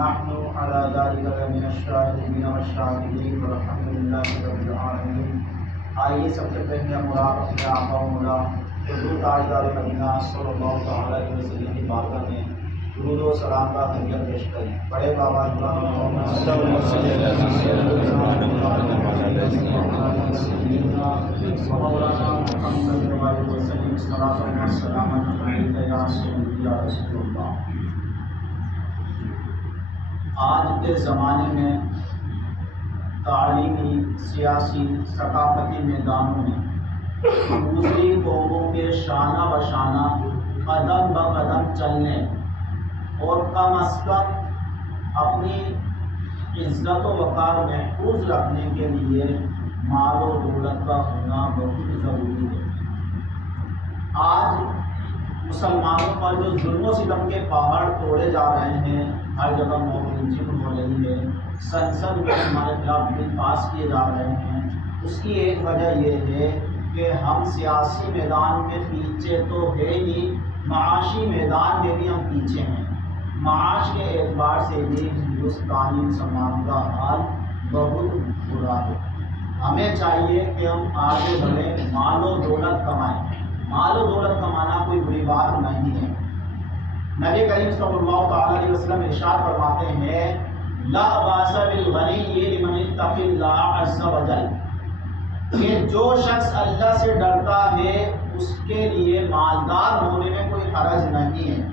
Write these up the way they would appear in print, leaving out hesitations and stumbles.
ونحن على ذلك لمن الشاهدين والشاكرين والحمد لله رب العالمین۔ آئیے سب سے پہلے ہم اپنے آقا و مولا حضور تاجدار مدینہ صلی اللہ تعالیٰ علیہ وسلم کی بارگاہ میں درود و سلام کا خیریت پیش کریں۔ بڑے بابا آج کے زمانے میں تعلیمی، سیاسی، ثقافتی میدانوں میں دوسری قوموں کے شانہ بشانہ قدم بقدم چلنے اور کم از کم اپنی عزت و وقار محفوظ رکھنے کے لیے مال و دولت کا ہونا بہت ضروری ہے۔ آج مسلمانوں پر جو ظلم و ستم کے پہاڑ توڑے جا رہے ہیں، ہر جگہ موبائل ہو رہی ہے، سنسد میں ہمارے خلاف بل پاس کیے جا رہے ہیں، اس کی ایک وجہ یہ ہے کہ ہم سیاسی میدان میں پیچھے تو ہے ہی، معاشی میدان میں بھی ہم پیچھے ہیں۔ معاش کے اعتبار سے بھی ہندوستانی مسلمان کا حال بہت برا ہے۔ ہمیں چاہیے کہ ہم آگے بڑھیں، مال و دولت کمائیں۔ مال و دولت کمانا کوئی بری بات نہیں ہے۔ نبی کریم صلی اللہ تعالیٰ علیہ وسلم ارشاد فرماتے ہیں لا باس بالغنی لمن اتقی اللہ عز وجل، کہ جو شخص اللہ سے ڈرتا ہے اس کے لیے مالدار ہونے میں کوئی حرج نہیں ہے۔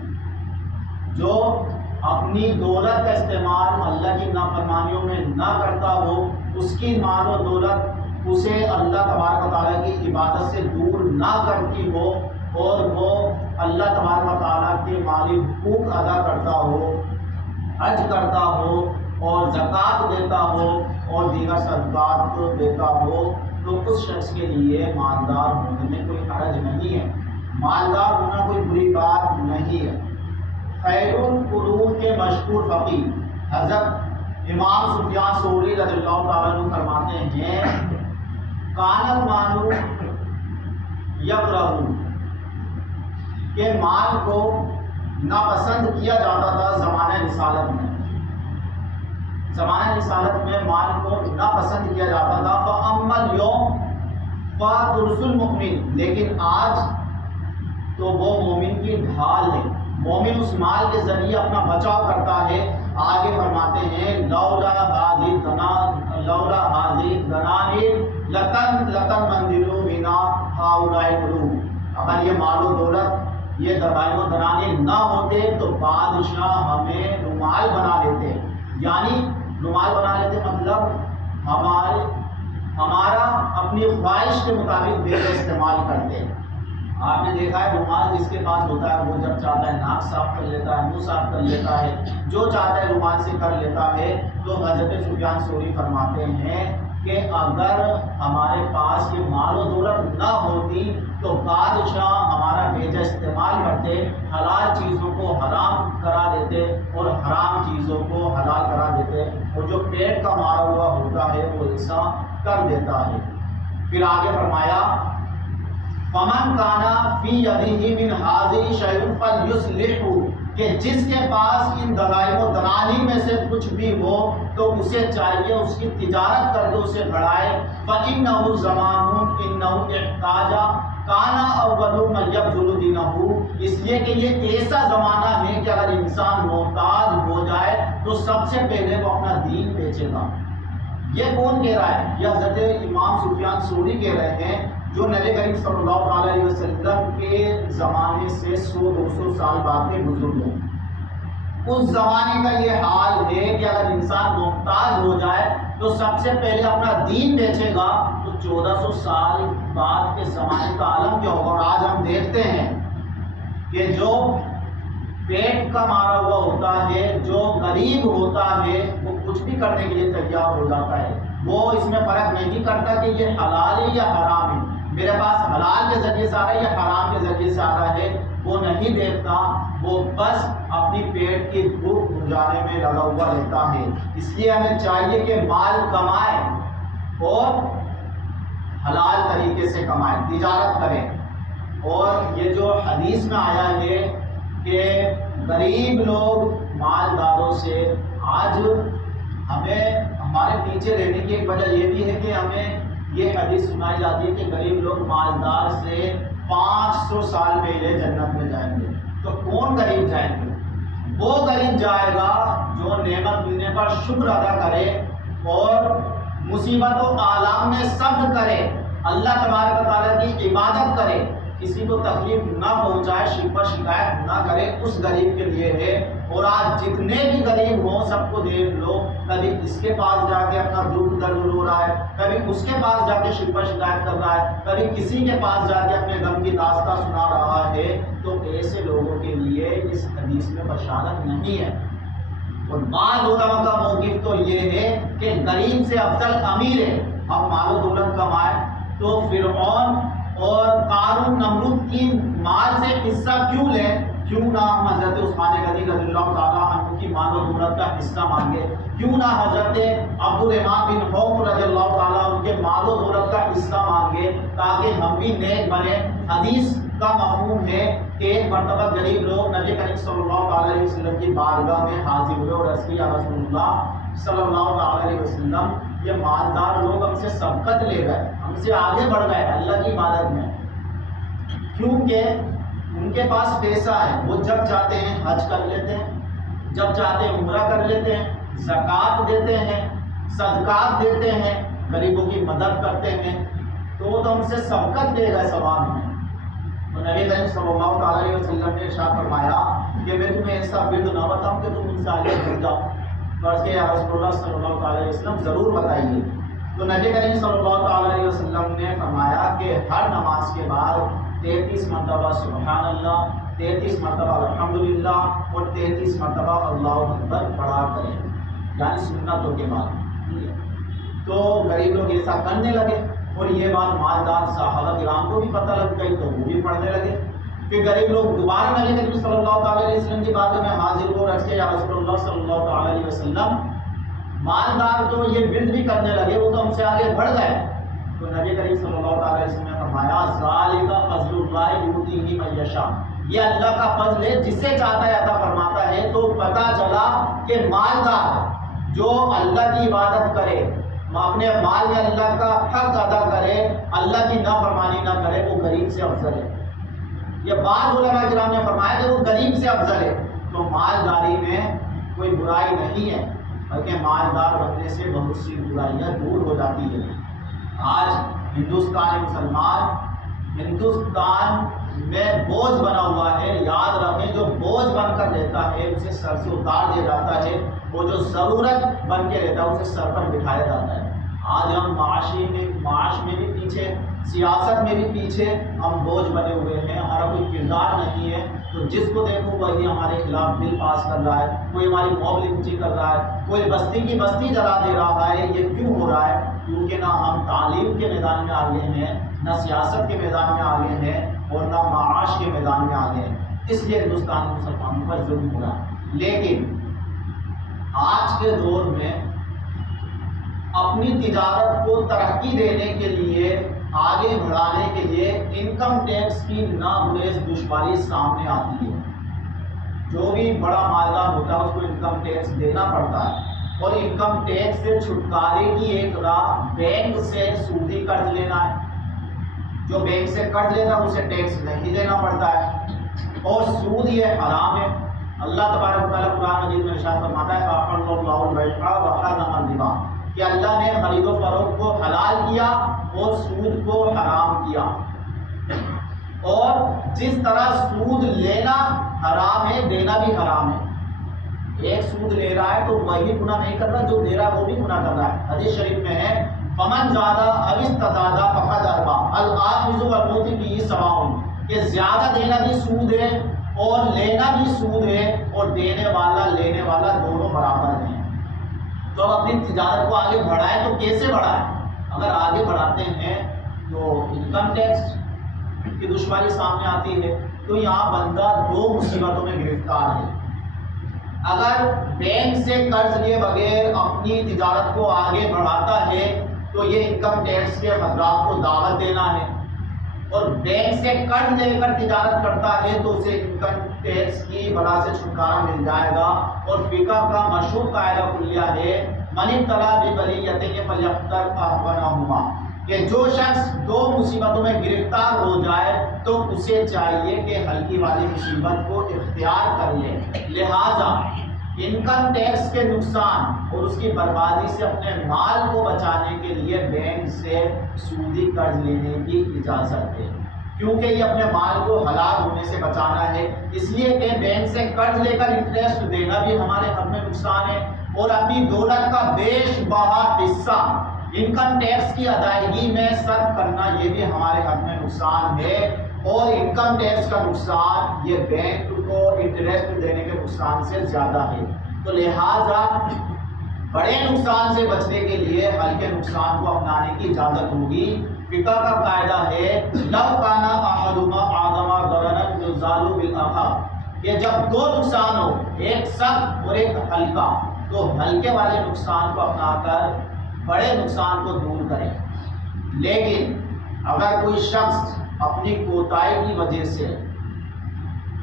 جو اپنی دولت کا استعمال اللہ کی نافرمانیوں میں نہ کرتا ہو، اس کی مال و دولت اسے اللہ تبارک و تعالیٰ کی عبادت سے دور نہ کرتی ہو اور وہ اللہ تبارک و تعالیٰ کے مالی حقوق ادا کرتا ہو، حج کرتا ہو اور زکوٰۃ دیتا ہو اور دیگر صدقات دیتا ہو، تو اس شخص کے لیے مالدار ہونے میں کوئی حرج نہیں ہے۔ مالدار ہونا کوئی بری بات نہیں ہے۔ خیر القرون کے مشہور فقیہ حضرت امام سفیان ثوری رضی اللہ تعالیٰ عنہ فرماتے ہیں کان المال یکرہ، کہ مال کو ناپسند کیا جاتا تھا زمانہ رسالت میں۔ زمانہ رسالت میں مال کو ناپسند کیا جاتا تھا۔ فَأَمَّا الْيَوْمَ فَتُرْسُ الْمُؤْمِنِ، لیکن آج تو وہ مومن کی ڈھال ہے۔ مومن اس مال کے ذریعے اپنا بچاؤ کرتا ہے۔ آگے فرماتے ہیں لولا حاضر دنانیر لکن منزلو بنا ہاؤلائی قلوب، اگر یہ مال و دولت، یہ دراہم و دنانیر نہ ہوتے تو بادشاہ ہمیں رومال بنا لیتے۔ یعنی رومال بنا لیتے مطلب ہمارا اپنی خواہش کے مطابق بیٹا استعمال کرتے۔ آپ نے دیکھا ہے رومال جس کے پاس ہوتا ہے وہ جب چاہتا ہے ناک صاف کر لیتا ہے، منہ صاف کر لیتا ہے، جو چاہتا ہے رومال سے کر لیتا ہے۔ تو حضرت سفیان ثوری فرماتے ہیں کہ اگر ہمارے پاس یہ مال و دولت نہ ہوتی تو بادشاہ ہمارا بیجا استعمال کرتے، حلال چیزوں کو حرام کرا دیتے اور حرام چیزوں کو حلال کرا دیتے، اور جو پیٹ کا مارا ہوا ہوتا ہے وہ ایسا کر دیتا ہے۔ پھر آگے فرمایا فمن کانا فی یدہ من ھذہ شیء فلیصلحہ، کہ جس کے پاس ان دراہم و دنانیر میں سے کچھ بھی ہو تو اسے چاہیے اس کی تجارت کر کے اسے بڑھائے۔ فإنہ زمان انہ احتاج کانا اول من یبذل دینہ، اس لیے کہ یہ ایسا زمانہ ہے کہ اگر انسان محتاج ہو جائے تو سب سے پہلے وہ اپنا دین بیچے گا۔ یہ کون کہہ رہا ہے؟ یہ حضرت امام سفیان ثوری کہہ رہے ہیں، جو نبی کریم صلی اللہ علیہ وسلم کے زمانے سے 100-200 سال بعد کے بزرگ ہیں۔ اس زمانے کا یہ حال ہے کہ اگر انسان محتاج ہو جائے تو سب سے پہلے اپنا دین بیچے گا۔ تو 1400 سال بعد کے زمانے کا عالم کیا ہوگا؟ اور آج ہم دیکھتے ہیں کہ جو پیٹ کا مارا ہوا ہوتا ہے، جو غریب ہوتا ہے، وہ کچھ بھی کرنے کے لیے تیار ہو جاتا ہے۔ وہ اس میں فرق نہیں کرتا کہ یہ حلال ہے یا حرام ہے، میرے پاس حلال کے ذریعے سے آ رہا ہے یا حرام کے ذریعے سے آ رہا ہے، وہ نہیں دیکھتا، وہ بس اپنی پیٹ کی بھوک بجھانے میں لگا ہوا رہتا ہے۔ اس لیے ہمیں چاہیے کہ مال کمائیں اور حلال طریقے سے کمائیں، تجارت کریں۔ اور یہ جو حدیث میں آیا ہے کہ غریب لوگ مالداروں سے سے آج ہمیں ہمارے پیچھے رہنے کی ایک وجہ یہ بھی ہے کہ ہمیں یہ حدیث سنائی جاتی ہے کہ غریب لوگ مالدار سے 500 سال پہلے جنت میں جائیں گے. تو کون غریب جائیں گے؟ وہ غریب جائے گا جو نعمت ملنے پر شکر ادا کرے اور مصیبت و آلام میں صبر کرے، اللہ تبارک و تعالیٰ کی عبادت کرے، کسی کو تکلیف نہ پہنچائے، شکوہ شکایت نہ کرے، اس غریب کے لیے ہے. اور آج جتنے بھی غریب ہوں سب کو دیکھ لو، کبھی اس کے پاس جا کے اپنا دکھ درد رو رہا ہے، کبھی اس کے پاس جا کے شکوہ شکایت کر رہا ہے، کبھی کسی کے پاس جا کے اپنے غم کی داستاں سنا رہا ہے. تو ایسے لوگوں کے لیے اس حدیث میں بشارت نہیں ہے. اور بعض علماء کا موقف تو یہ ہے کہ غریب سے افضل امیر ہے. اب مال و دولت کمائے تو فرعون اور قارون نمرود کی مال سے حصہ کیوں لیں؟ کیوں نہ ہم حضرت عثمان غنی رضی اللہ تعالیٰ عنہ کی مال و دولت کا حصہ مانگے؟ کیوں نہ حضرت عبد الرحمن بن عوف رضی اللہ تعالیٰ عنہ کے مال و دولت کا حصہ مانگے تاکہ ہم بھی نیک بنے؟ حدیث کا مفہوم ہے کہ ایک مرتبہ غریب لوگ نبی کریم صلی اللہ علیہ وسلم کی بارگاہ میں حاضر ہوئے اور عرض کیا رسول اللہ صلی اللہ علیہ وسلم، یہ مالدار لوگ ہم سے سبقت لے گئے، ہم سے آگے بڑھ گئے اللہ کی عبادت میں، کیونکہ ان کے پاس پیسہ ہے، وہ جب چاہتے ہیں حج کر لیتے ہیں، جب چاہتے ہیں عمرہ کر لیتے ہیں، زکوٰۃ دیتے ہیں، صدقات دیتے ہیں، غریبوں کی مدد کرتے ہیں، تو وہ تو ہم سے سبقت لے گئے ثواب میں. تو نبی کریم صلی اللہ علیہ وسلم نے ارشاد فرمایا کہ میں تمہیں ایسا برد نہ بتاؤں کہ تم ان سے آگے بڑھ جاؤ. فرض کہ یا رسول اللہ صلی اللہ علیہ وسلم ضرور بتائیے. تو نبی کریم صلی اللہ علیہ وسلم نے فرمایا کہ ہر نماز کے بعد 33 مرتبہ سبحان اللہ، 33 مرتبہ الحمدللہ اور 33 مرتبہ اللہ اکبر پڑھا کریں، یعنی سنتوں کے بعد. تو غریب لوگ ایسا کرنے لگے اور یہ بات مالدار صحابہ کرام کو بھی پتہ لگ گئی تو وہ بھی پڑھنے لگے. پھر غریب لوگ دوبارہ نبی کریم صلی اللہ علیہ وسلم کی بارگاہ میں حاضر ہو رکھ کے یا رسول اللہ صلی اللہ علیہ وسلم، مالدار تو یہ ورد بھی کرنے لگے، وہ تو ہم سے آگے بڑھ گئے. تو نبی کریم صلی اللہ علیہ وسلم نے فرمایا ذالک فضل اللہ یؤتیہ من یشاء، یہ اللہ کا فضل ہے، جسے چاہتا ہے عطا فرماتا ہے. تو پتہ چلا کہ مالدار جو اللہ کی عبادت کرے، اپنے مال میں اللہ کا حق ادا کرے، اللہ کی نافرمانی نہ کرے، وہ غریب سے افضل ہے. یہ بعض علماء کرام نے فرمایا کہ وہ غریب سے افضل ہے. تو مالداری میں کوئی برائی نہیں ہے، بلکہ مالدار بننے سے بہت سی برائیاں دور ہو جاتی ہیں. آج ہندوستانی مسلمان ہندوستان میں بوجھ بنا ہوا ہے. یاد رکھیں جو بوجھ بن کر رہتا ہے اسے سر سے اتار دیا جاتا ہے، وہ جو ضرورت بن کے رہتا ہے اسے سر پر بٹھایا جاتا ہے. آج ہم معاش میں بھی پیچھے، سیاست میں بھی پیچھے، ہم بوجھ بنے ہوئے ہیں، ہمارا کوئی کردار نہیں ہے. تو جس کو دیکھو وہی ہمارے خلاف بل پاس کر رہا ہے، کوئی ہماری موب لنچی کر رہا ہے، کوئی بستی کی بستی جلا دے رہا ہے. یہ کیوں ہو رہا ہے؟ کیونکہ نہ ہم تعلیم کے میدان میں آگے ہیں، نہ سیاست کے میدان میں آگے ہیں اور نہ معاش کے میدان میں آگے ہیں. اس لیے ہندوستان مسلمانوں پر ظلم ہو رہا ہے. لیکن آج کے دور میں اپنی تجارت کو ترقی دینے کے لیے، آگے بڑھانے کے لیے انکم ٹیکس کی ناگزیر دشواری سامنے آتی ہے. جو بھی بڑا مالدار ہوتا ہے اس کو انکم ٹیکس دینا پڑتا ہے، اور انکم ٹیکس سے چھٹکارے کی ایک راہ بینک سے سودی قرض لینا ہے. جو بینک سے قرض لیتا ہے اسے ٹیکس نہیں دینا پڑتا ہے، اور سود یہ حرام ہے. اللہ تبارک و تعالیٰ قرآن مجید میں ارشاد فرماتا ہے فَأَحَلَّ اللَّهُ الْبَيْعَ وَحَرَّمَ الرِّبَا، کہ اللہ نے خرید و فروخت کو حلال کیا اور سود کو حرام کیا. اور جس طرح سود لینا حرام ہے، دینا بھی حرام ہے. ایک سود لے رہا ہے تو وہی گناہ نہیں کر رہا، جو دے رہا ہے وہ بھی گناہ کر رہا ہے. حدیث شریف میں ہے فمن زادہ او استزادہ فقد اربا الآخذ والمعطی فیہ سواء، کہ زیادہ دینا بھی سود ہے اور لینا بھی سود ہے، اور دینے والا لینے والا دونوں برابر ہیں. تو اب اپنی تجارت کو آگے بڑھائیں تو کیسے بڑھائیں؟ اگر آگے بڑھاتے ہیں تو انکم ٹیکس کی دشواری سامنے آتی ہے. تو یہاں بندہ دو مصیبتوں میں گرفتار ہے. اگر بینک سے قرض لیے بغیر اپنی تجارت کو آگے بڑھاتا ہے تو یہ انکم ٹیکس کے خطرات کو دعوت دینا ہے. اور بینک سے قرض لے کر تجارت کرتا ہے تو اسے انکم ٹیکس کی بلا سے چھٹکارا مل جائے گا. اور فقہ کا مشہور قاعدہ کلیہ ہے من ابتلا ببلیتین فلیختر احونہما، کہ جو شخص دو مصیبتوں میں گرفتار ہو جائے تو اسے چاہیے کہ ہلکی والی مصیبت کو اختیار کر لے. لہذا انکم ٹیکس کے نقصان اور اس کی بربادی سے اپنے مال کو بچانے کے لیے بینک سے سودی قرض لینے کی اجازت ہے، کیونکہ یہ اپنے مال کو ہلاک ہونے سے بچانا ہے. اس لیے کہ بینک سے قرض لے کر انٹرسٹ دینا بھی ہمارے حق میں نقصان ہے، اور اپنی دولت کا بیش بہا حصہ انکم ٹیکس کی ادائیگی میں صرف کرنا یہ بھی ہمارے حق میں نقصان ہے. اور انکم ٹیکس کا نقصان یہ بینک کو انٹرسٹ دینے کے نقصان سے زیادہ ہے. تو لہذا بڑے نقصان سے بچنے کے لیے ہلکے نقصان کو اپنانے کی اجازت ہوگی. فقہ کا قاعدہ ہے لو کان احدہما اعظم ضررا یزال بالاخر، کہ جب دو نقصان ہو، ایک سخت اور ایک ہلکا، تو ہلکے والے نقصان کو اپنا کر بڑے نقصان کو دور کریں. لیکن اگر کوئی شخص اپنی کوتاہی کی وجہ سے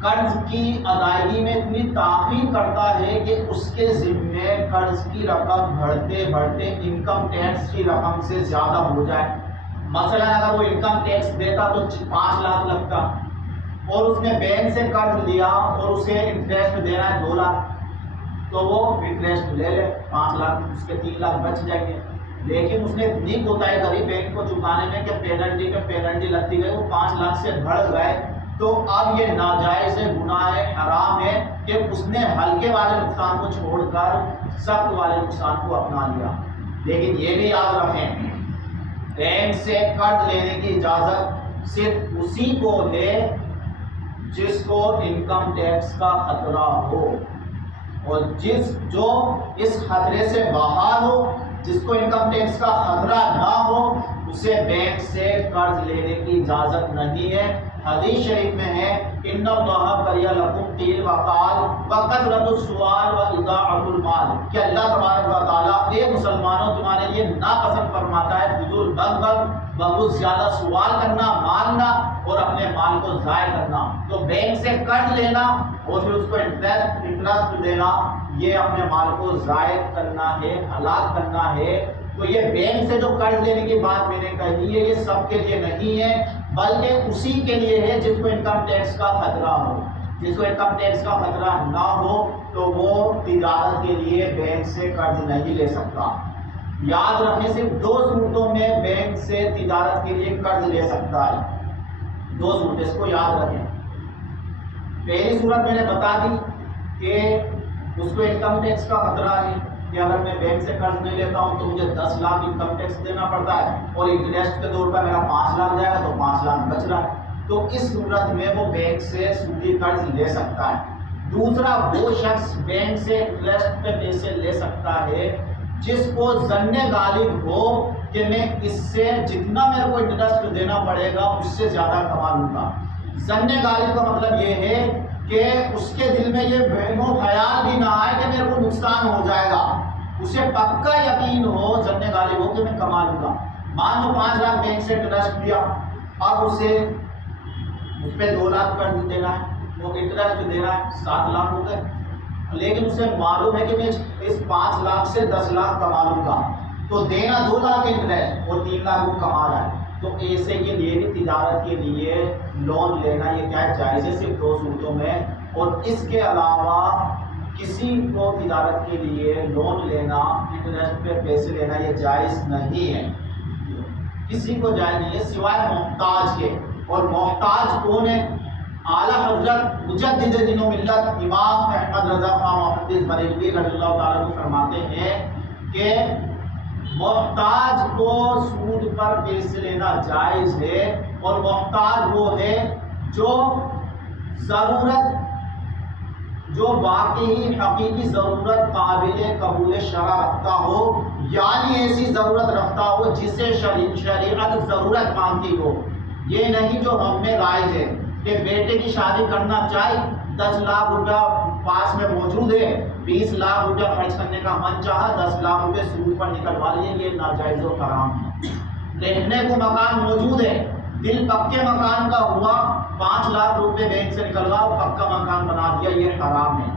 قرض کی ادائیگی میں اتنی تاخیر کرتا ہے کہ اس کے ذمے قرض کی رقم بڑھتے بڑھتے انکم ٹیکس کی رقم سے زیادہ ہو جائے، مثلا اگر وہ انکم ٹیکس دیتا تو 5 لاکھ لگتا، اور اس نے بینک سے قرض لیا اور اسے انٹرسٹ دینا ہے 2 لاکھ، تو وہ انٹرسٹ لے لے 5 لاکھ، اس کے 3 لاکھ بچ جائیں گے. لیکن اس نے اتنی کوتاہی کری بینک کو چکانے میں کہ پینلٹی پہ پینلٹی لگتی گئی، وہ 5 لاکھ سے بڑھ گئے. تو اب یہ ناجائز ہے، گناہ ہے، حرام ہے کہ اس نے ہلکے والے نقصان کو چھوڑ کر سخت والے نقصان کو اپنا لیا. لیکن یہ بھی یاد رکھیں بینک سے قرض لینے کی اجازت صرف اسی کو ہے جس کو انکم ٹیکس کا خطرہ ہو، اور جو اس خطرے سے باہر ہو، جس کو انکم ٹیکس کا خطرہ نہ ہو، اسے بینک سے قرض لینے کی اجازت نہیں ہے. حدیث شریف میں ہے ان اللہ کرہ لکم قیل وقال وکثرۃ السؤال واضاعۃ المال، کہ اللہ تبارک و تعالیٰ اے مسلمانوں تمہارے لیے ناپسند فرماتا ہے فضول بہت زیادہ سوال کرنا، مانگنا اور اپنے مال کو ضائع کرنا. تو بینک سے قرض لینا اور پھر اس کو انٹرسٹ دینا، یہ اپنے مال کو ضائع کرنا ہے، ہلاک کرنا ہے. تو یہ بینک سے جو قرض لینے کی بات میں نے کہی ہے یہ سب کے لیے نہیں ہے، بلکہ اسی کے لیے ہے جس کو انکم ٹیکس کا خطرہ ہو. جس کو انکم ٹیکس کا خطرہ نہ ہو تو وہ تجارت کے لیے بینک سے قرض نہیں لے سکتا. یاد رکھیں صرف 2 صورتوں میں بینک سے تجارت کے لیے قرض لے سکتا ہے. 2 صورتیں اس کو یاد رکھیں. پہلی صورت میں نے بتا دی کہ اس کو انکم ٹیکس کا خطرہ ہے کہ اگر میں بینک سے قرض نہیں لیتا ہوں تو مجھے 10 لاکھ انکم ٹیکس دینا پڑتا ہے، اور انٹرسٹ کے طور پر میرا 5 لاکھ جائے گا تو 5 لاکھ بچ رہا ہے. تو اس صورت میں وہ بینک سے سودی قرض لے سکتا ہے. دوسرا، وہ شخص بینک سے انٹرسٹ پہ پیسے لے سکتا ہے جس کو ظن غالب ہو کہ میں اس سے جتنا میرے کو انٹرسٹ دینا پڑے گا اس سے زیادہ کما لوں گا. ظن غالب کا مطلب یہ ہے کہ اس کے دل میں یہ وہم و خیال بھی نہ آئے کہ میرے کو نقصان ہو جائے گا، اسے پکا یقین ہو، ظن غالب ہو کہ میں کما لوں گا. مان لو 5 لاکھ بینک سے انٹرسٹ دیا، اب اسے اس پہ 2 لاکھ قرض دینا ہے، وہ انٹرسٹ دینا ہے، 7 لاکھ ہو گئے. لیکن اسے معلوم ہے کہ میں اس 5 لاکھ سے 10 لاکھ کما لوں گا، تو دینا 2 لاکھ انٹرسٹ اور 3 لاکھ وہ کما رہا ہے. تو ایسے کے لیے بھی تجارت کے لیے لون لینا یہ کیا جائز ہے صرف 2 صورتوں میں. اور اس کے علاوہ کسی کو تجارت کے لیے لون لینا، انٹرسٹ پہ پیسے لینا یہ جائز نہیں ہے، کسی کو جائز نہیں ہے سوائے محتاج کے. اور محتاج کون ہے؟ اعلیٰ حضرت مجدد دین و ملت امام احمد رضا خان محدث بریلوی رضی اللہ تعالیٰ عنہ فرماتے ہیں کہ محتاج کو سود پر پیسے لینا جائز ہے، اور محتاج وہ ہے جو ضرورت، جو واقعی حقیقی ضرورت قابل قبول شرع رکھتا ہو، یعنی ایسی ضرورت رکھتا ہو جسے شریعت ضرورت مانتی ہو. یہ نہیں جو ہم میں رائج ہے کہ بیٹے کی شادی کرنا چاہے، 10 لاکھ روپیہ پاس میں موجود ہے، 20 لاکھ روپیہ خرچ کرنے کا من چاہا، 10 لاکھ روپے سود پر نکلوا لیے، یہ ناجائز و حرام ہے. رہنے کو مکان موجود ہے، دل پکے مکان کا ہوا، 5 لاکھ روپے بینک سے نکلوا اور پکا مکان بنا دیا، یہ حرام ہے۔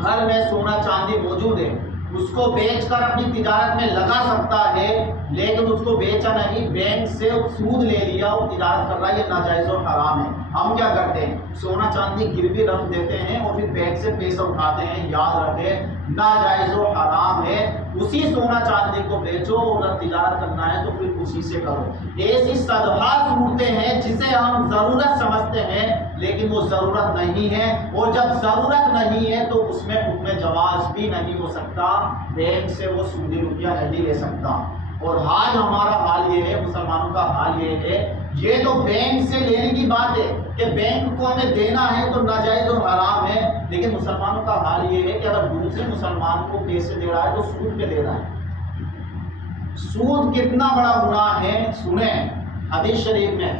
گھر میں سونا چاندی موجود ہے، اس کو بیچ کر اپنی تجارت میں لگا سکتا ہے، لیکن اس کو بیچا نہیں، بینک سے سود لے لیا اور تجارت کر رہا ہے، یہ ناجائز اور حرام ہے۔ ہم کیا کرتے ہیں؟ سونا چاندی گروی رکھ دیتے ہیں اور پھر بینک سے پیسہ اٹھاتے ہیں۔ یاد رکھیں ناجائز و حرام ہے، اسی سونا چاندی کو بیچو، اور تجارت کرنا ہے تو پھر اسی سے کرو۔ ایسی صدقہ صورتیں ہیں جسے ہم ضرورت سمجھتے ہیں لیکن وہ ضرورت نہیں ہے، اور جب ضرورت نہیں ہے تو اس میں حکم جواز بھی نہیں ہو سکتا، بینک سے وہ سودی روپیہ نہیں لے سکتا۔ اور آج ہمارا حال یہ ہے، مسلمانوں کا حال یہ ہے، یہ تو بینک سے لینے کی بات ہے کہ بینک کو ہمیں دینا ہے تو ناجائز اور حرام ہے، لیکن مسلمانوں کا حال یہ ہے کہ اگر دوسرے مسلمان کو پیسے دے رہا ہے تو سود پہ دے رہا ہے۔ سود کتنا بڑا گناہ ہے، سنیں حدیث شریف میں،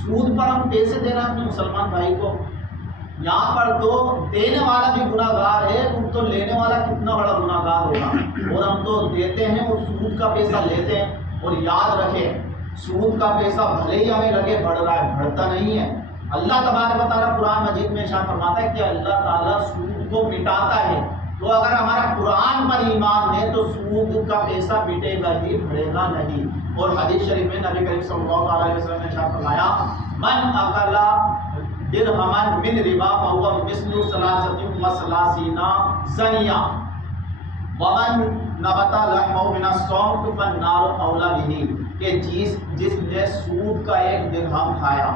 سود پر ہم پیسے دے رہے ہیں اپنے مسلمان بھائی کو، یہاں پر تو دینے والا بھی گناہ گار ہے، تو لینے والا کتنا بڑا گناہ گار ہوگا، اور ہم تو دیتے ہیں اور سود کا پیسہ لیتے ہیں۔ اور یاد رکھیں سود کا پیسہ بھلے ہی ہمیں لگے بڑھ رہا ہے، بڑھتا نہیں ہے۔ اللہ تبارک و تعالیٰ قرآن مجید میں ارشاد فرماتا ہے کہ اللہ تعالیٰ سود کو مٹاتا ہے، تو اگر ہمارا قرآن پر ایمان ہے تو سود کا پیسہ مٹے گا ہی، بڑھے گا نہیں۔ اور حدیث شریف میں نبی کریم صلی اللہ علیہ وسلم نے ارشاد فرمایا من اکل درہما من ربا فہو مثل ثلاثۃ وثلاثین زنیہ ومن نبت لحمہ من الصوم فالنار اولی بہ، کہ جس نے سود کا 1 درہم کھایا،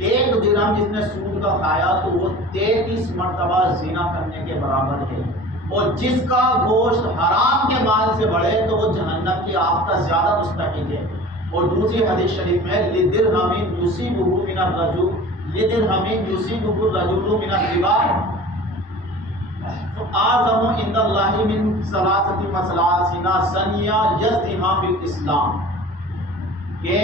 1 درہم جس نے سود کا کھایا تو وہ 33 مرتبہ زنا کرنے کے برابر ہے، اور جس کا گوشت حرام کے مال سے بڑھے تو وہ جہنم کی آگ کا زیادہ مستحق ہے۔ اور دوسری حدیث شریف میں لدرہم یصیبہ من الرجل لدرہم یصیبہ الرجل من الربا اعظم عند اللہ من ثلاثۃ وثلاثین زنیہ یزنیہا فی الاسلام، کہ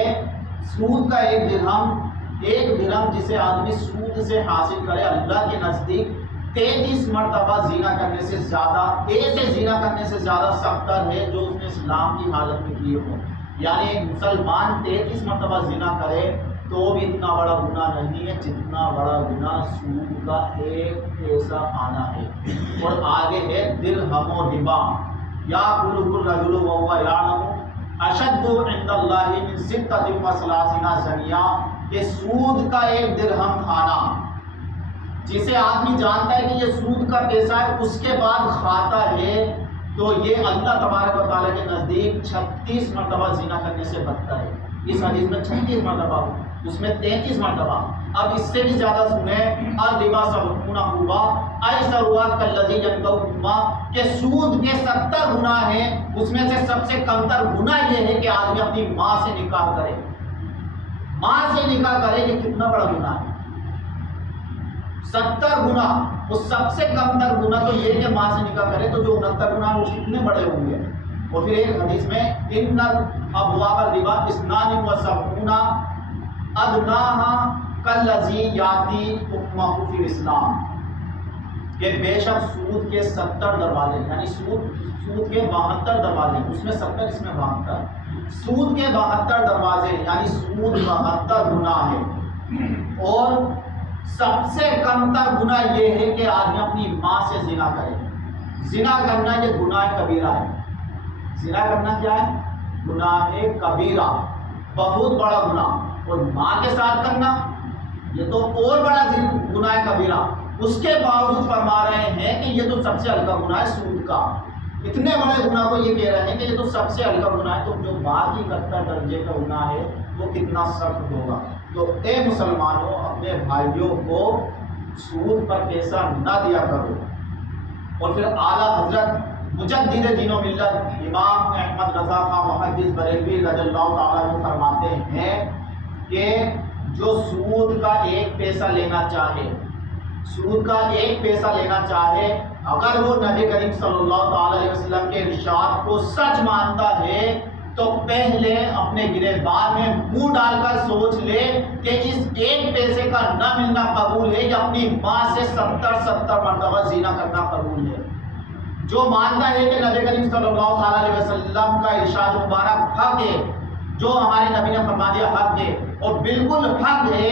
سود کا 1 درہم جسے آدمی سود سے حاصل کرے اللہ کے نزدیک 33 مرتبہ زنا کرنے سے زیادہ، ایسے زنا کرنے سے زیادہ سختر ہے جو اس نے اسلام کی حالت میں کیے ہو۔ یعنی ایک مسلمان 33 مرتبہ زنا کرے تو بھی اتنا بڑا گناہ نہیں ہے جتنا بڑا گناہ سود کا 1 پیسہ آنا ہے۔ اور آگے ہے درہم و ربا یاکلہ الرجل وہو یعلم اشد عند اللہ من 36 زنیہ، کہ سود کا 1 درہم کھانا، جسے آدمی جانتا ہے کہ یہ سود کا پیسہ ہے اس کے بعد کھاتا ہے، تو یہ اللہ تبارک و تعالیٰ کے نزدیک 36 مرتبہ زنا کرنے سے بدتر ہے۔ اس حدیث میں 36 مرتبہ، اس میں 33 مرتبہ۔ اب اس سے بھی زیادہ سنیں الربا سبعون حوبا ایسر کالذی ینبعهما، کہ سود کے 70 گناہ ہیں، اس میں سے سب سے کمتر گناہ یہ ہے کہ آدمی اپنی ماں سے نکاح کرے، ماں سے نکاح کرے، یہ کتنا بڑا گناہ ہے۔ 70 گناہ، وہ سب سے کم تر گناہ تو یہ کہ ماں سے نکاح کرے، تو جو 69 گناہ وہ کتنے بڑے ہوں گے۔ اور پھر ایک حدیث میں ان ابواب الربا 72 ادناہا کالذی یاتی حکمہ فی الاسلام، کہ بے شک سود کے 70 دروازے، یعنی سود کے 72 دروازے، اس میں 70 اس میں 72، سود کے 72 دروازے، یعنی سود 72 گناہ ہے۔ اور سب سے کم تر گناہ یہ ہے کہ آدمی اپنی ماں سے زنا کرے۔ زنا کرنا یہ گناہ کبیرہ ہے۔ زنا کرنا کیا ہے؟ گناہ کبیرہ، بہت بڑا گناہ۔ اور ماں کے ساتھ کرنا یہ تو اور بڑا گناہ کبیرہ، اس کے باوجود فرما رہے ہیں کہ یہ تو سب سے ہلکا گناہ ہے سود کا۔ اتنے بڑے گناہ کو یہ کہہ رہے ہیں کہ یہ تو سب سے ہلکا گناہ ہے، تو جو باقی 71 درجے کا گناہ ہے وہ کتنا سخت ہوگا۔ تو اے مسلمانوں، اپنے بھائیوں کو سود پر پیسہ نہ دیا کرو۔ اور پھر اعلیٰ حضرت مجدد دین و ملت امام احمد رضا خان محدث بریلوی رضی اللہ تعالیٰ عنہ فرماتے ہیں کہ جو سود کا 1 پیسہ لینا چاہے، سود کا 1 پیسہ لینا چاہے، اگر وہ نبی کریم صلی اللہ تعالیٰ علیہ وسلم کے ارشاد کو سچ مانتا ہے تو پہلے اپنے گریبان میں منہ ڈال کر سوچ لے کہ اس 1 پیسے کا نہ ملنا قبول ہے یا اپنی ماں سے 70 مرتبہ زنا کرنا قبول ہے۔ جو مانتا ہے کہ نبی کریم صلی اللہ تعالیٰ علیہ وسلم کا ارشاد مبارک حق ہے جو ہمارے نبی نے فرما دیا حق ہے اور بالکل حق ہے،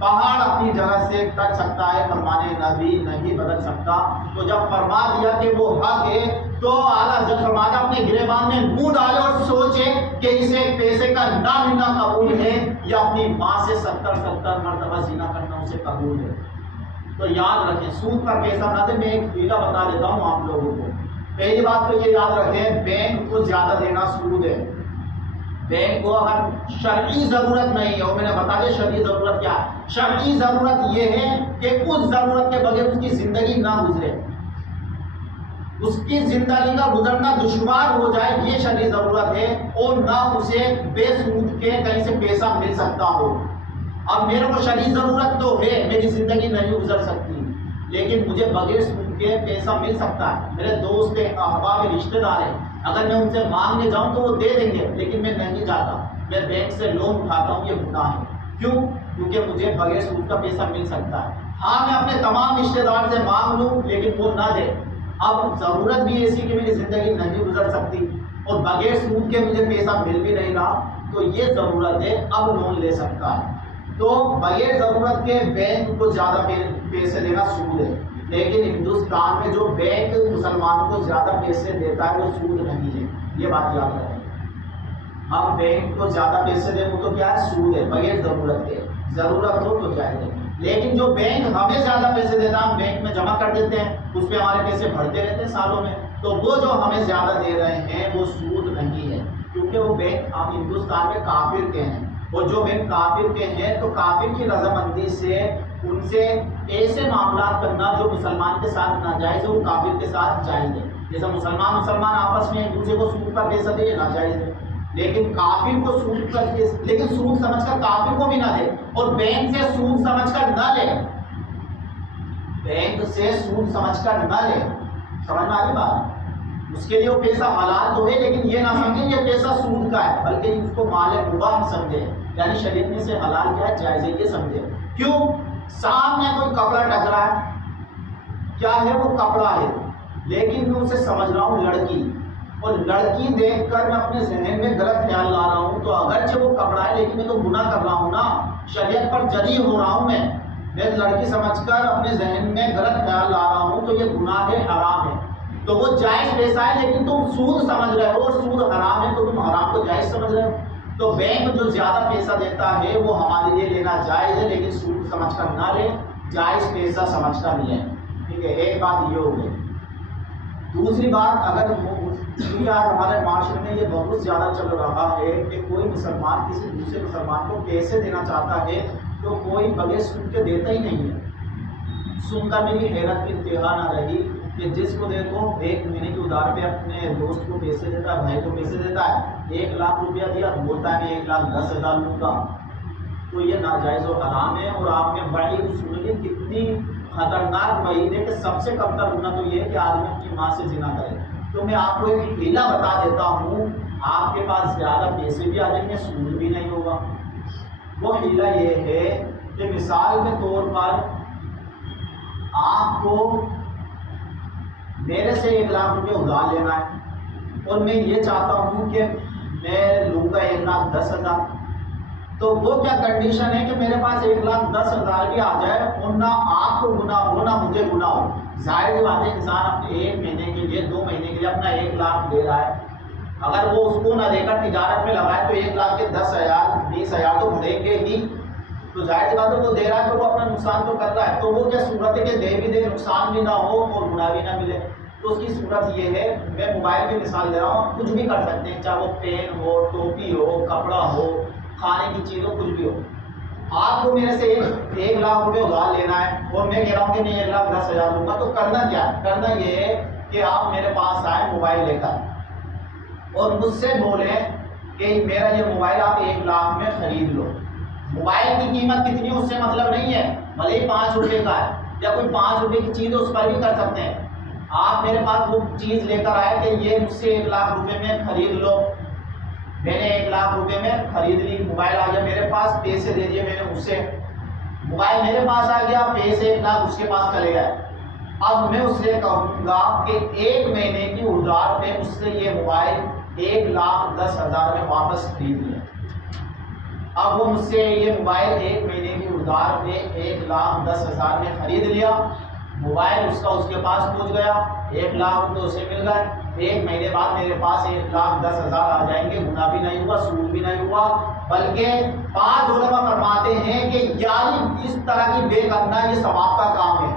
پہاڑ اپنی جگہ سے کٹ سکتا ہے، فرمانے نبی نہیں بدل سکتا۔ تو جب فرما دیا کہ وہ حق ہے تو اعلیٰ حضرت فرماتا اپنے گریبان میں منہ ڈالے اور سوچے کہ اسے پیسے کا نہ ملنا قبول ہے یا اپنی ماں سے 70 مرتبہ زنا کرنا اسے قبول ہے۔ تو یاد رکھیں سود پر پیسہ نہ دے۔ میں ایک حیلہ بتا دیتا ہوں آپ لوگوں کو۔ پہلی بات تو یہ یاد رکھیں بینک کو زیادہ دینا سود ہے۔ بینک کو اگر شرعی ضرورت نہیں ہے، اور میں نے بتا دیا شرعی ضرورت کیا ہے۔ شرعی ضرورت یہ ہے کہ اس ضرورت کے بغیر اس کی زندگی نہ گزرے، اس کی زندگی کا گزرنا دشوار ہو جائے، یہ شرعی ضرورت ہے، اور نہ اسے بے سود کے کہیں سے پیسہ مل سکتا ہو۔ اب میرے کو شرعی ضرورت تو ہے، میری زندگی نہیں گزر سکتی، لیکن مجھے بغیر سود کے پیسہ مل سکتا ہے۔ میرے دوست ہیں، احباب ہیں، رشتے دار ہیں، اگر میں ان سے مانگنے جاؤں تو وہ دے دیں گے، لیکن میں نہیں جاتا، میں بینک سے لون اٹھاتا ہوں، یہ گناہ ہے۔ کیوں؟ کیونکہ مجھے بغیر سود کا پیسہ مل سکتا ہے۔ ہاں میں اپنے تمام رشتے دار سے مانگ لوں لیکن وہ نہ دے، اب ضرورت بھی ایسی کہ میری زندگی نہیں گزر سکتی اور بغیر سود کے مجھے پیسہ مل بھی نہیں رہا، تو یہ ضرورت ہے، اب لون لے سکتا ہے۔ تو بغیر ضرورت کے بینک کو زیادہ پیسے دینا سود ہے، لیکن ہندوستان میں جو بینک مسلمانوں کو زیادہ پیسے دیتا ہے وہ سود نہیں ہے، یہ بات یاد رکھیں۔ ہم بینک کو زیادہ پیسے دیں وہ تو کیا ہے؟ سود ہے، بغیر ضرورت کے۔ ضرورت ہو تو جائز ہے، لیکن جو بینک ہمیں زیادہ پیسے دیتا ہے ہم بینک میں جمع کر دیتے ہیں، اس پہ ہمارے پیسے بڑھتے رہتے ہیں سالوں میں، تو وہ جو ہمیں زیادہ دے رہے ہیں وہ سود نہیں ہے، کیونکہ وہ بینک ہندوستان میں کافر کے ہیں، اور جو بینک کافر کے ہیں تو کافر کی رضامندی سے ان سے ایسے معاملات کرنا جو مسلمان کے ساتھ ناجائز ہے وہ کافر کے ساتھ جائز ہے۔ جیسے مسلمان آپس میں ایک دوسرے کو سود پر پیسہ دے، یہ ناجائز ہے، لیکن کافر کو سود پر لیکن سود سمجھ کر کافر کو بھی نہ دے، اور بینک سے سود سمجھ کر نہ لے، بینک سے سود سمجھ کر نہ لے۔ سمجھ میں آ رہی بات؟ اس کے لیے وہ پیسہ حلال تو ہے، لیکن یہ نہ سمجھے یہ پیسہ سود کا ہے، بلکہ اس کو مال مباح سمجھے، یعنی شریعت میں سے حلال کیا ہے، جائز ہے، یہ سمجھے۔ کیوں؟ سامنے کوئی کپڑا ٹکرا ہے، کیا ہے وہ؟ کپڑا ہے، لیکن میں اسے سمجھ رہا ہوں لڑکی، اور لڑکی دیکھ کر میں اپنے ذہن میں غلط خیال لا رہا ہوں، تو اگرچہ وہ کپڑا ہے لیکن میں تو گناہ کر رہا ہوں نا، شریعت پر جری ہو رہا ہوں میں لڑکی سمجھ کر اپنے ذہن میں غلط خیال لا رہا ہوں، تو یہ گناہ ہے، حرام ہے۔ تو وہ جائز پیسہ ہے لیکن تم سود سمجھ رہے ہو، اور سود حرام ہے، تو تم حرام کو جائز سمجھ رہے ہو۔ تو بینک جو زیادہ پیسہ دیتا ہے وہ ہمارے لیے لینا جائز ہے، لیکن سود سمجھ کر نہ لے، جائز پیسہ سمجھ کر لیں۔ ٹھیک ہے، ایک بات یہ ہو گئی۔ دوسری بات، اگر کیونکہ آج ہمارے معاشرے میں یہ بہت زیادہ چل رہا ہے کہ کوئی مسلمان کسی دوسرے مسلمان کو پیسے دینا چاہتا ہے تو کوئی بغیر سود کے دیتا ہی نہیں ہے۔ سن کر میری حیرت کی انتہا نہ رہی کہ جس کو دیکھو 1 مہینے کی ادار پہ اپنے دوست کو پیسے دیتا ہے، بھائی کو پیسے دیتا ہے، 1 لاکھ روپیہ دیا تو بولتا ہے میں 1,10,000 لوں گا، تو یہ ناجائز و حرام ہے۔ اور آپ نے وعید سنی کتنی خطرناک وعید ہے کہ سب سے کم تر گناہ تو یہ ہے کہ آدمی اپنی ماں سے زنا کرے۔ تو میں آپ کو ایک حیلہ بتا دیتا ہوں، آپ کے پاس زیادہ پیسے بھی آ جائیں گے، سود بھی نہیں ہوگا۔ وہ حیلہ یہ ہے کہ مثال کے طور پر آپ کو میرے سے 1 لاکھ روپے ادھار لینا ہے، اور میں یہ چاہتا ہوں کہ میں لوں گا 1,10,000، تو وہ کیا کنڈیشن ہے کہ میرے پاس 1,10,000 بھی آ جائے اور نہ آپ کو گناہ ہو نہ مجھے گناہ ہو۔ ظاہر سی بات ہے انسان اپنے 1 مہینے کے لیے 2 مہینے کے لیے اپنا 1 لاکھ دے رہا ہے، اگر وہ اس کو نہ دے کر تجارت میں لگائے تو 1 لاکھ کے 10,000 20,000 تو بڑھیں گے ہی۔ تو ظاہر سی بات ہے وہ دے رہا ہے تو وہ اپنا نقصان تو کر رہا ہے، تو وہ کیا صورت ہے کہ دے بھی دے، نقصان بھی نہ ہو اور گناہ بھی نہ ملے۔ تو اس کی صورت یہ ہے، میں موبائل کی مثال دے رہا ہوں، کچھ بھی کر سکتے ہیں، چاہے وہ پین ہو، ٹوپی ہو، کپڑا ہو، کھانے کی چیز ہو، کچھ بھی ہو۔ آپ کو میرے سے 1 لاکھ روپے ادھار لینا ہے اور میں کہہ رہا ہوں کہ میں 1,10,000 لوں گا، تو کرنا کیا ہے؟ کرنا یہ ہے کہ آپ میرے پاس آئیں موبائل لے کر اور مجھ سے بولیں کہ میرا یہ موبائل آپ 1 لاکھ میں خرید لو۔ موبائل کی قیمت کتنی اس سے مطلب نہیں ہے، بھلے ہی 5 روپے کا ہے یا کوئی 5 روپے کی چیز اس پر بھی کر سکتے ہیں۔ آپ میرے پاس وہ چیز لے کر آئے کہ یہ مجھ سے 1 لاکھ روپے میں خرید لو، میں نے 1 لاکھ روپے میں خرید لی، موبائل آ گیا میرے پاس، پیسے دے دیے میں نے اس سے، موبائل میرے پاس آ گیا، پیسے 1 لاکھ اس کے پاس چلے گئے۔ اب میں اس سے کہوں گا کہ 1 مہینے کی ادھار پہ اس سے یہ موبائل 1,10,000 میں واپس خرید لیں، اب وہ مجھ سے یہ موبائل 1 مہینے کی ادھار پہ 1,10,000 میں خرید لیا، موبائل اس کا اس کے پاس پہنچ گیا، 1 لاکھ روپے اسے مل گئے، 1 مہینے بعد میرے پاس 1,10,000 آ جائیں گے، گناہ بھی نہیں ہوا، سود بھی نہیں ہوا، بلکہ 5 علماء فرماتے ہیں کہ یعنی اس طرح کی بے کرنا یہ ثواب کا کام ہے۔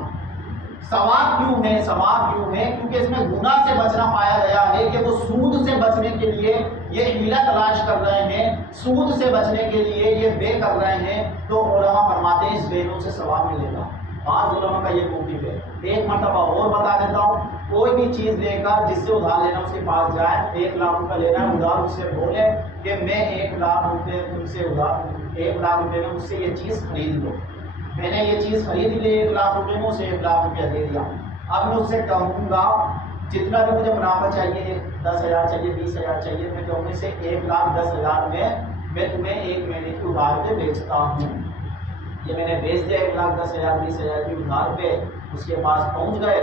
ثواب کیوں ہے؟ ثواب کیوں ہے؟ کیونکہ اس میں گناہ سے بچنا پایا گیا ہے کہ وہ سود سے بچنے کے لیے یہ حیلہ تلاش کر رہے ہیں، سود سے بچنے کے لیے یہ بے کر رہے ہیں، تو علماء فرماتے ہیں اس بےوں سے ثواب ملے گا۔ 5 علماء کا یہ موقف ہے۔ ایک مرتبہ اور بتا دیتا ہوں، کوئی بھی چیز لے کر جس سے ادھار لینا اس کے پاس جائے، 1 لاکھ روپے لینا ہے ادھار، اس سے بولے کہ میں 1 لاکھ روپے تم سے ادھار، 1 لاکھ روپے میں مجھ سے یہ چیز خرید لو، میں نے یہ چیز خرید لی 1 لاکھ روپے میں، اسے 1 لاکھ روپیہ دے دیا۔ اب میں اس سے کہوں گا جتنا بھی مجھے منافع چاہیے، 10,000 چاہیے، 20,000 چاہیے، میں کہوں گا سے 1,10,000 میں تمہیں 1 مہینے کی ادھار پہ بیچتا ہوں۔ یہ میں نے بیچ دیا 1,10,000 20,000 کی ادھار پہ، اس کے پاس پہنچ گئے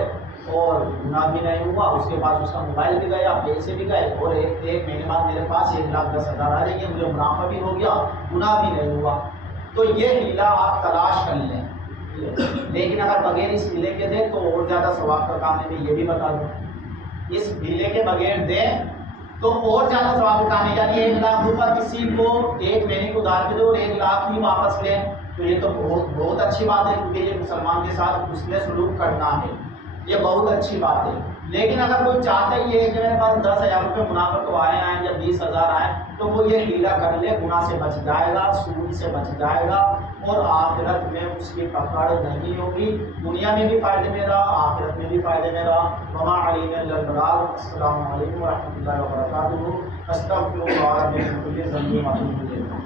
اور گناہ بھی نہیں ہوا، اس کے پاس اس کا موبائل بھی گیا، پیسے بھی گئے، اور ایک مہینے بعد میرے پاس 1,10,000 آ جائیں گے، مجھے منافع بھی ہو گیا، گناہ بھی نہیں ہوا۔ تو یہ حیلہ آپ تلاش کر لیں، لیکن اگر بغیر اس حیلے کے دیں تو اور زیادہ ثواب کا کام ہے، میں یہ بھی بتا دوں، اس حیلے کے بغیر دیں تو اور زیادہ ثواب کا کام ہے، یعنی 1 لاکھ روپیہ کسی کو 1 مہینے کو ادھار پہ دو اور 1 لاکھ ہی واپس لیں، تو یہ تو بہت اچھی بات ہے، کیونکہ یہ مسلمان کے ساتھ حسن سلوک کرنا ہے، یہ بہت اچھی بات ہے۔ لیکن اگر کوئی چاہتا ہی ہے کہ میرے پاس 10,000 روپے منافع تو آئیں یا 20,000 آئیں، تو وہ یہ حیلہ کر لے، گناہ سے بچ جائے گا، سود سے بچ جائے گا، اور آخرت میں اس کی پکڑ نہیں ہوگی، دنیا میں بھی فائدے میں رہا، آخرت میں بھی فائدے میں رہا۔ وما علینا الا البلاغ۔ السلام علیکم ورحمۃ اللہ وبرکاتہ۔ استغفر اللہ رب من کل ذنب واتوب الیہ۔